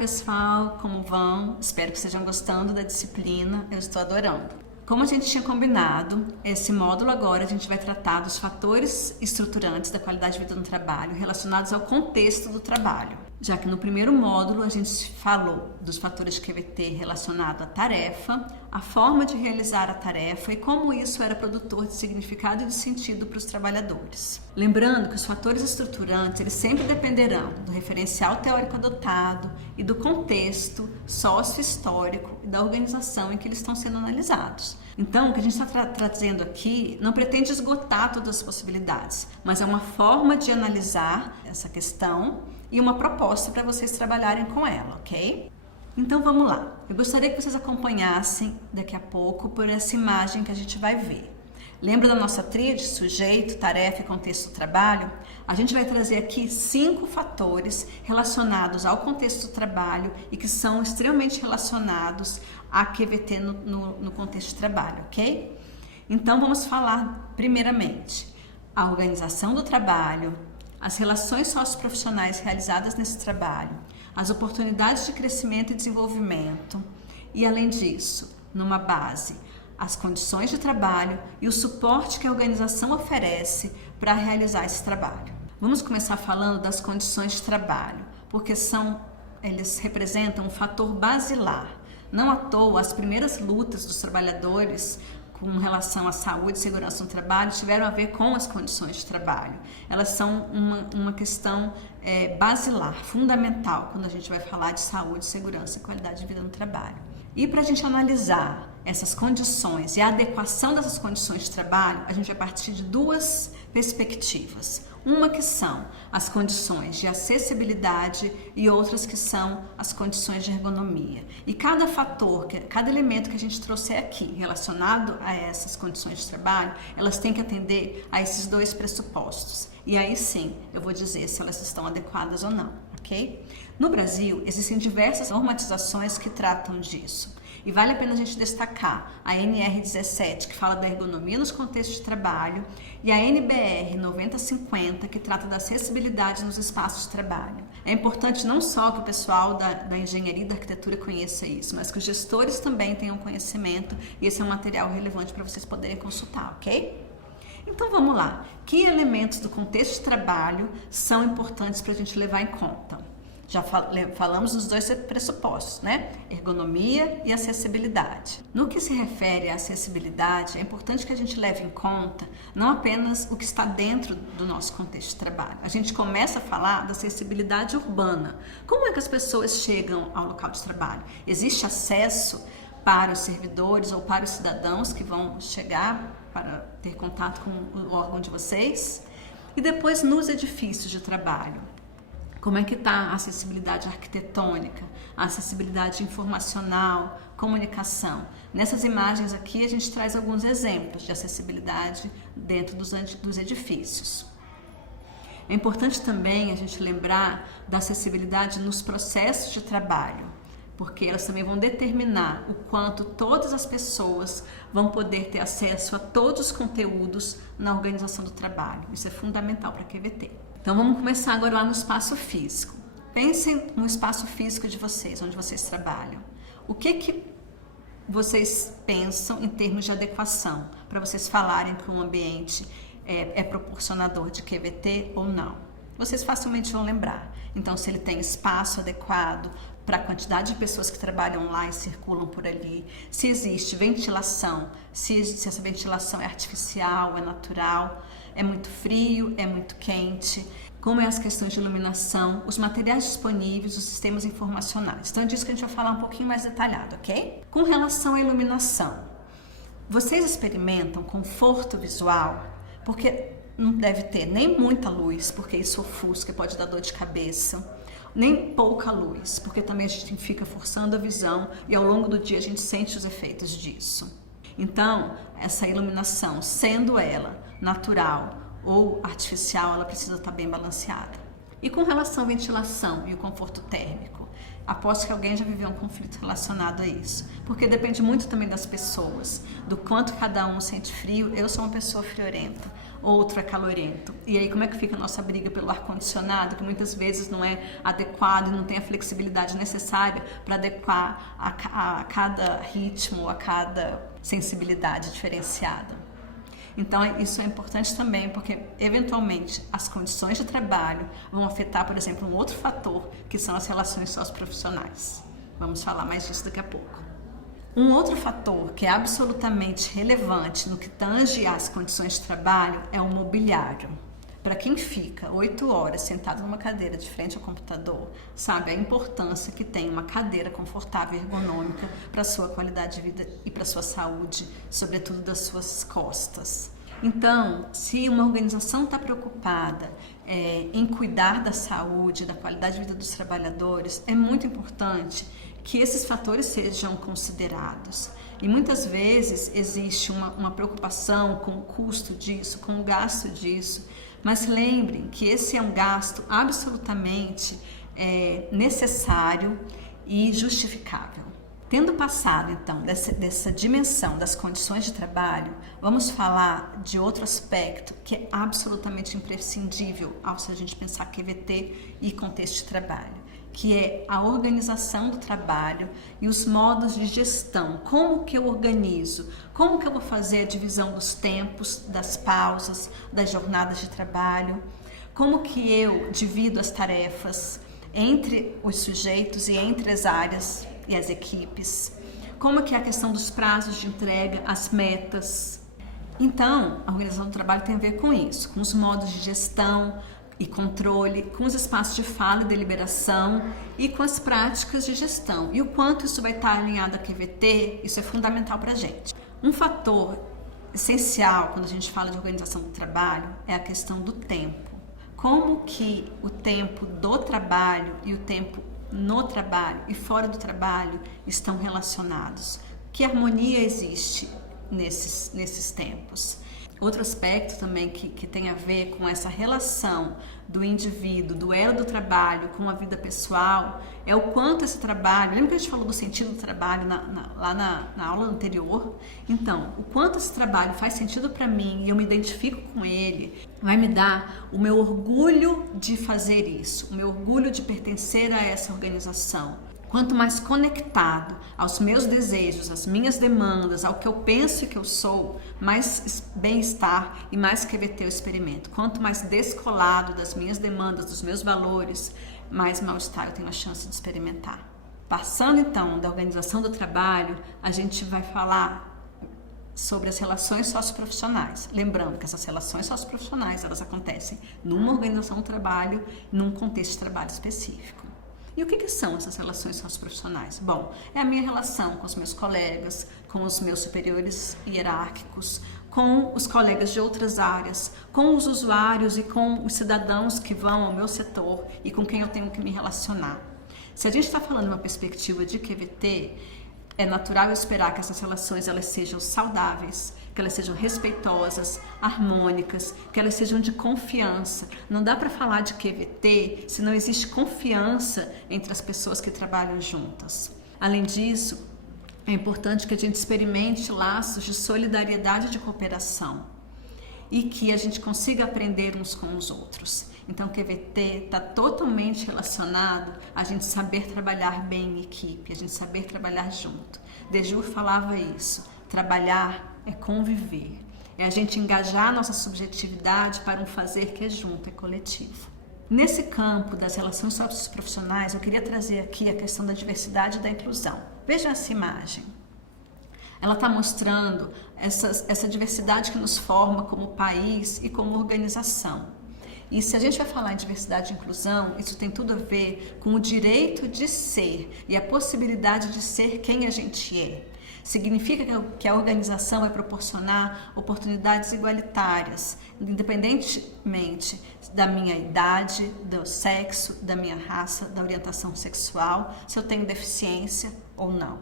pessoal, como vão? Espero que estejam gostando da disciplina, eu estou adorando. Como a gente tinha combinado, esse módulo agora a gente vai tratar dos fatores estruturantes da qualidade de vida no trabalho relacionados ao contexto do trabalho. Já que no primeiro módulo a gente falou dos fatores de QVT relacionados à tarefa, a forma de realizar a tarefa e como isso era produtor de significado e de sentido para os trabalhadores. Lembrando que os fatores estruturantes eles sempre dependerão do referencial teórico adotado e do contexto sócio-histórico e da organização em que eles estão sendo analisados. Então, o que a gente está trazendo aqui não pretende esgotar todas as possibilidades, mas é uma forma de analisar essa questão e uma proposta para vocês trabalharem com ela, ok? Então vamos lá. Eu gostaria que vocês acompanhassem daqui a pouco por essa imagem que a gente vai ver. Lembra da nossa tríade, sujeito, tarefa e contexto do trabalho? A gente vai trazer aqui 5 fatores relacionados ao contexto do trabalho e que são extremamente relacionados a QVT no contexto de trabalho, ok? Então vamos falar primeiramente a organização do trabalho, as relações socioprofissionais realizadas nesse trabalho, as oportunidades de crescimento e desenvolvimento e, além disso, numa base, as condições de trabalho e o suporte que a organização oferece para realizar esse trabalho. Vamos começar falando das condições de trabalho, porque eles representam um fator basilar. Não à toa, as primeiras lutas dos trabalhadores com relação à saúde e segurança no trabalho tiveram a ver com as condições de trabalho. Elas são uma questão basilar, fundamental, quando a gente vai falar de saúde, segurança e qualidade de vida no trabalho. E para a gente analisar essas condições e a adequação dessas condições de trabalho, a gente vai partir de 2 perspectivas. Uma que são as condições de acessibilidade e outras que são as condições de ergonomia. E cada fator, cada elemento que a gente trouxer aqui relacionado a essas condições de trabalho, elas têm que atender a esses 2 pressupostos. E aí sim, eu vou dizer se elas estão adequadas ou não, ok? No Brasil, existem diversas normatizações que tratam disso. E vale a pena a gente destacar a NR17, que fala da ergonomia nos contextos de trabalho, e a NBR 9050, que trata da acessibilidade nos espaços de trabalho. É importante não só que o pessoal da engenharia e da arquitetura conheça isso, mas que os gestores também tenham conhecimento, e esse é um material relevante para vocês poderem consultar, ok? Então vamos lá. Que elementos do contexto de trabalho são importantes para a gente levar em conta? Já falamos dos 2 pressupostos, né? Ergonomia e acessibilidade. No que se refere à acessibilidade, é importante que a gente leve em conta não apenas o que está dentro do nosso contexto de trabalho. A gente começa a falar da acessibilidade urbana. Como é que as pessoas chegam ao local de trabalho? Existe acesso para os servidores ou para os cidadãos que vão chegar para ter contato com o órgão de vocês? E depois nos edifícios de trabalho. Como é que está a acessibilidade arquitetônica, a acessibilidade informacional, comunicação? Nessas imagens aqui a gente traz alguns exemplos de acessibilidade dentro dos edifícios. É importante também a gente lembrar da acessibilidade nos processos de trabalho, porque elas também vão determinar o quanto todas as pessoas vão poder ter acesso a todos os conteúdos na organização do trabalho. Isso é fundamental para a QVT. Então vamos começar agora lá no espaço físico. Pensem no espaço físico de vocês, onde vocês trabalham. O que vocês pensam em termos de adequação, para vocês falarem que um ambiente é proporcionador de QVT ou não? Vocês facilmente vão lembrar. Então, se ele tem espaço adequado para a quantidade de pessoas que trabalham lá e circulam por ali, se existe ventilação, se essa ventilação é artificial, é natural, é muito frio, é muito quente, como é as questões de iluminação, os materiais disponíveis, os sistemas informacionais. Então é disso que a gente vai falar um pouquinho mais detalhado, ok? Com relação à iluminação, vocês experimentam conforto visual? Porque não deve ter nem muita luz, porque isso ofusca, pode dar dor de cabeça, nem pouca luz, porque também a gente fica forçando a visão e ao longo do dia a gente sente os efeitos disso. Então, essa iluminação, sendo ela natural ou artificial, ela precisa estar bem balanceada. E com relação à ventilação e o conforto térmico, Aposto que alguém já viveu um conflito relacionado a isso, porque depende muito também das pessoas, do quanto cada um sente frio. Eu sou uma pessoa friorenta, outro é calorento. E aí como é que fica a nossa briga pelo ar-condicionado, que muitas vezes não é adequado e não tem a flexibilidade necessária para adequar a cada ritmo, a cada sensibilidade diferenciada. Então isso é importante também, porque eventualmente as condições de trabalho vão afetar, por exemplo, um outro fator, que são as relações socioprofissionais. Vamos falar mais disso daqui a pouco. Um outro fator que é absolutamente relevante no que tange às condições de trabalho é o mobiliário. Para quem fica 8 horas sentado numa cadeira de frente ao computador, sabe a importância que tem uma cadeira confortável e ergonômica para a sua qualidade de vida e para a sua saúde, sobretudo das suas costas. Então, se uma organização está preocupada em cuidar da saúde, da qualidade de vida dos trabalhadores, é muito importante que esses fatores sejam considerados. E muitas vezes existe uma preocupação com o custo disso, com o gasto disso, mas lembrem que esse é um gasto absolutamente necessário e justificável. Tendo passado, então, dessa dimensão das condições de trabalho, vamos falar de outro aspecto que é absolutamente imprescindível se a gente pensar QVT e contexto de trabalho, que é a organização do trabalho e os modos de gestão. Como que eu organizo? Como que eu vou fazer a divisão dos tempos, das pausas, das jornadas de trabalho? Como que eu divido as tarefas entre os sujeitos e entre as áreas e as equipes? Como que é a questão dos prazos de entrega, as metas? Então, a organização do trabalho tem a ver com isso, com os modos de gestão e controle, com os espaços de fala e deliberação e com as práticas de gestão. E o quanto isso vai estar alinhado a QVT, isso é fundamental para a gente. Um fator essencial quando a gente fala de organização do trabalho é a questão do tempo. Como que o tempo do trabalho e o tempo no trabalho e fora do trabalho estão relacionados? Que harmonia existe nesses tempos? Outro aspecto também que tem a ver com essa relação do indivíduo, do elo do trabalho com a vida pessoal, é o quanto esse trabalho, lembra que a gente falou do sentido do trabalho lá na aula anterior? Então, o quanto esse trabalho faz sentido para mim e eu me identifico com ele, vai me dar o meu orgulho de fazer isso, o meu orgulho de pertencer a essa organização. Quanto mais conectado aos meus desejos, às minhas demandas, ao que eu penso e que eu sou, mais bem-estar e mais QVT eu experimento. Quanto mais descolado das minhas demandas, dos meus valores, mais mal-estar eu tenho a chance de experimentar. Passando então da organização do trabalho, a gente vai falar sobre as relações socioprofissionais. Lembrando que essas relações socioprofissionais, elas acontecem numa organização do trabalho, num contexto de trabalho específico. E o que são essas relações socioprofissionais? Bom, é a minha relação com os meus colegas, com os meus superiores hierárquicos, com os colegas de outras áreas, com os usuários e com os cidadãos que vão ao meu setor e com quem eu tenho que me relacionar. Se a gente está falando de uma perspectiva de QVT, é natural esperar que essas relações elas sejam saudáveis, que elas sejam respeitosas, harmônicas, que elas sejam de confiança. Não dá para falar de QVT se não existe confiança entre as pessoas que trabalham juntas. Além disso, é importante que a gente experimente laços de solidariedade e de cooperação e que a gente consiga aprender uns com os outros. Então, o QVT está totalmente relacionado a gente saber trabalhar bem em equipe, a gente saber trabalhar junto. Dejur falava isso, trabalhar é conviver, é a gente engajar a nossa subjetividade para um fazer que é junto, é coletivo. Nesse campo das relações socioprofissionais, eu queria trazer aqui a questão da diversidade e da inclusão. Vejam essa imagem. Ela está mostrando essa diversidade que nos forma como país e como organização. E se a gente vai falar em diversidade e inclusão, isso tem tudo a ver com o direito de ser e a possibilidade de ser quem a gente é. Significa que a organização vai proporcionar oportunidades igualitárias, independentemente da minha idade, do sexo, da minha raça, da orientação sexual, se eu tenho deficiência ou não.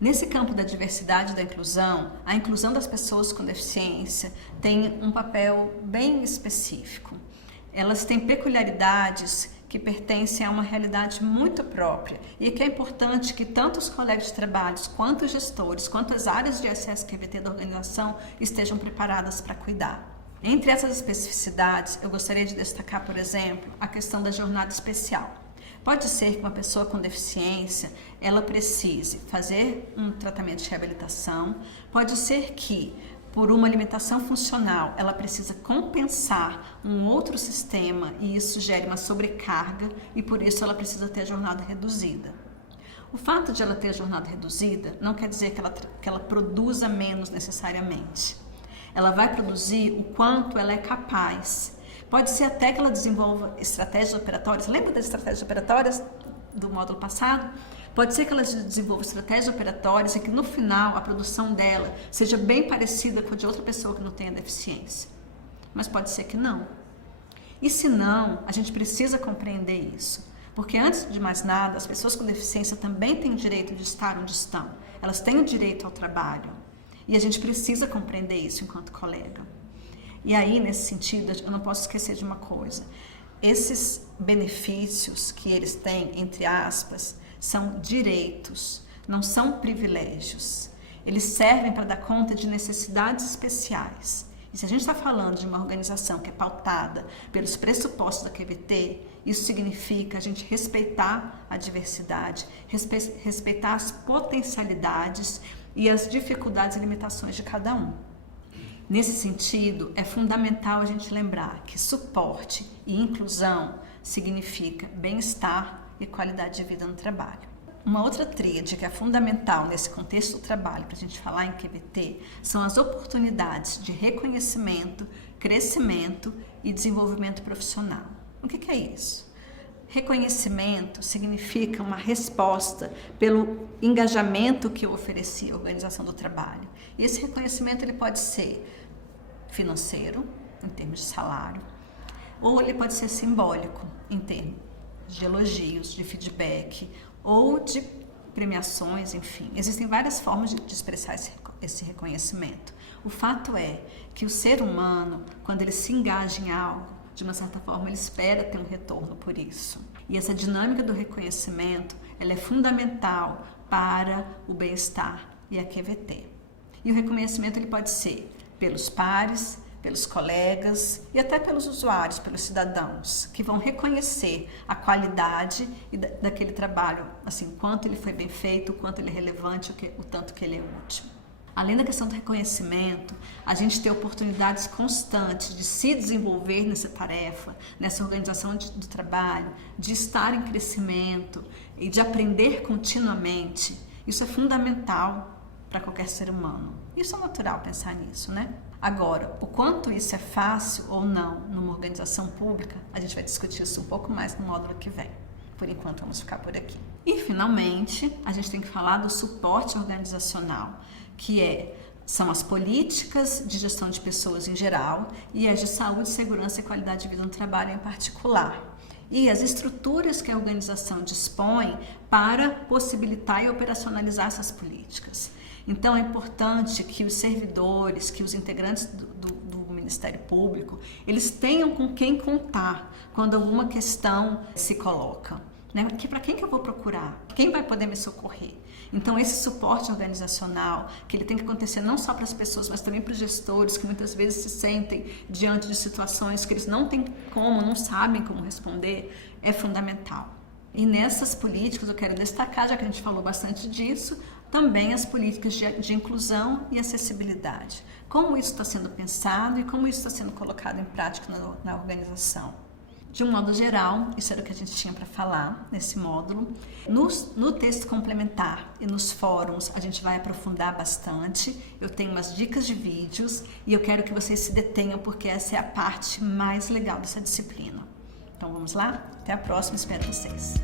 Nesse campo da diversidade e da inclusão, a inclusão das pessoas com deficiência tem um papel bem específico. Elas têm peculiaridades que pertencem a uma realidade muito própria e que é importante que tanto os colegas de trabalho, quanto os gestores, quanto as áreas de acesso QVT da organização estejam preparadas para cuidar. Entre essas especificidades, eu gostaria de destacar, por exemplo, a questão da jornada especial. Pode ser que uma pessoa com deficiência, ela precise fazer um tratamento de reabilitação, pode ser que, por uma limitação funcional, ela precisa compensar um outro sistema e isso gere uma sobrecarga e por isso ela precisa ter a jornada reduzida. O fato de ela ter a jornada reduzida não quer dizer que ela produza menos necessariamente. Ela vai produzir o quanto ela é capaz. Pode ser até que ela desenvolva estratégias operatórias. Lembra das estratégias operatórias do módulo passado? Pode ser que ela desenvolva estratégias operatórias e que no final a produção dela seja bem parecida com a de outra pessoa que não tenha deficiência. Mas pode ser que não. E se não, a gente precisa compreender isso. Porque antes de mais nada, as pessoas com deficiência também têm o direito de estar onde estão. Elas têm o direito ao trabalho. E a gente precisa compreender isso enquanto colega. E aí, nesse sentido, eu não posso esquecer de uma coisa. Esses benefícios que eles têm, entre aspas, são direitos, não são privilégios. Eles servem para dar conta de necessidades especiais. E se a gente está falando de uma organização que é pautada pelos pressupostos da QVT, isso significa a gente respeitar a diversidade, respeitar as potencialidades e as dificuldades e limitações de cada um. Nesse sentido, é fundamental a gente lembrar que suporte e inclusão significa bem-estar e qualidade de vida no trabalho. Uma outra tríade que é fundamental nesse contexto do trabalho para a gente falar em QVT são as oportunidades de reconhecimento, crescimento e desenvolvimento profissional. O que é isso? Reconhecimento significa uma resposta pelo engajamento que eu ofereci à organização do trabalho. E esse reconhecimento ele pode ser financeiro, em termos de salário, ou ele pode ser simbólico, em termos de elogios, de feedback, ou de premiações, enfim. Existem várias formas de expressar esse reconhecimento. O fato é que o ser humano, quando ele se engaja em algo, de uma certa forma, ele espera ter um retorno por isso. E essa dinâmica do reconhecimento, ela é fundamental para o bem-estar e a QVT. E o reconhecimento ele pode ser pelos pares, pelos colegas e até pelos usuários, pelos cidadãos, que vão reconhecer a qualidade daquele trabalho, assim, quanto ele foi bem feito, o quanto ele é relevante, o tanto que ele é útil. Além da questão do reconhecimento, a gente tem oportunidades constantes de se desenvolver nessa tarefa, nessa organização do trabalho, de estar em crescimento e de aprender continuamente. Isso é fundamental para qualquer ser humano. Isso é natural pensar nisso, né? Agora, o quanto isso é fácil ou não numa organização pública, a gente vai discutir isso um pouco mais no módulo que vem. Por enquanto, vamos ficar por aqui. E, finalmente, a gente tem que falar do suporte organizacional, que são as políticas de gestão de pessoas em geral e as de saúde, segurança e qualidade de vida no trabalho em particular. E as estruturas que a organização dispõe para possibilitar e operacionalizar essas políticas. Então, é importante que os servidores, que os integrantes do Ministério Público, eles tenham com quem contar quando alguma questão se coloca. Né? Para quem que eu vou procurar? Quem vai poder me socorrer? Então, esse suporte organizacional, que ele tem que acontecer não só para as pessoas, mas também para os gestores, que muitas vezes se sentem diante de situações que eles não têm como, não sabem como responder, é fundamental. E nessas políticas, eu quero destacar, já que a gente falou bastante disso, também as políticas de inclusão e acessibilidade. Como isso está sendo pensado e como isso está sendo colocado em prática na organização. De um modo geral, isso era o que a gente tinha para falar nesse módulo. No texto complementar e nos fóruns, a gente vai aprofundar bastante. Eu tenho umas dicas de vídeos e eu quero que vocês se detenham, porque essa é a parte mais legal dessa disciplina. Então vamos lá? Até a próxima, espero vocês.